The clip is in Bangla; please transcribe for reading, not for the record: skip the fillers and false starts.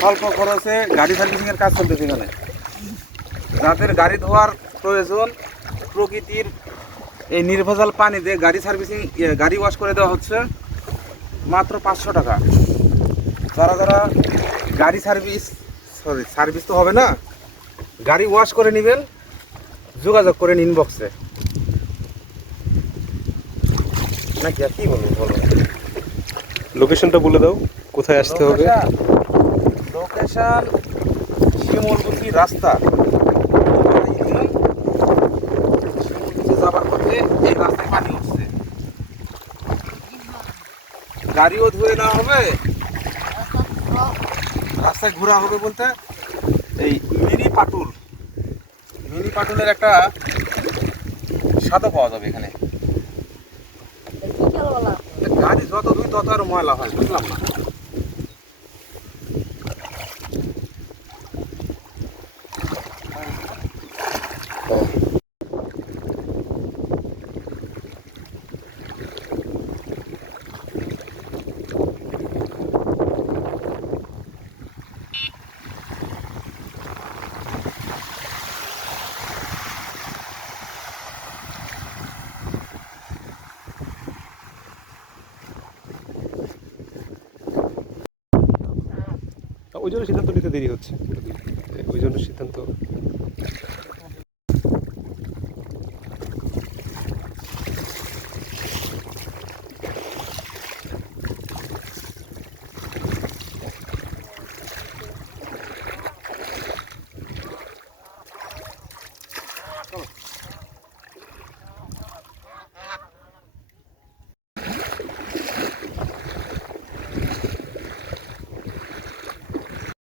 স্বল্প খরচে গাড়ি সার্ভিসিংয়ের কাজ চলতেছে এখানে। যাদের গাড়ি ধোয়ার প্রয়োজন, প্রকৃতির এই নির্ভেজাল পানি দিয়ে গাড়ি সার্ভিসিং, গাড়ি ওয়াশ করে দেওয়া হচ্ছে মাত্র 500 টাকা। যারা যারা গাড়ি সার্ভিস তো হবে না, গাড়ি ওয়াশ করে নেবেন, যোগাযোগ করেন ইনবক্সে। নাকি আর কি বলবো বলো? লোকেশনটা বলে দাও, কোথায় আসতে হবে? লোকেশন শিমুলগুচি রাস্তা, শিমুলগুচি যাবার পথে এই রাস্তায় পানি উঠছে। গাড়িও ধুয়ে নেওয়া হবে, রাস্তায় ঘোরা হবে বলতে এই মিনি পাটুলের একটা স্বাদও পাওয়া যাবে এখানে। গাড়ি যত ধুই তত আর ময়লা হয়, বুঝলাম না। ওই জন্য সিদ্ধান্ত নিতে দেরি হচ্ছে, ওই জন্য সিদ্ধান্ত। চলো।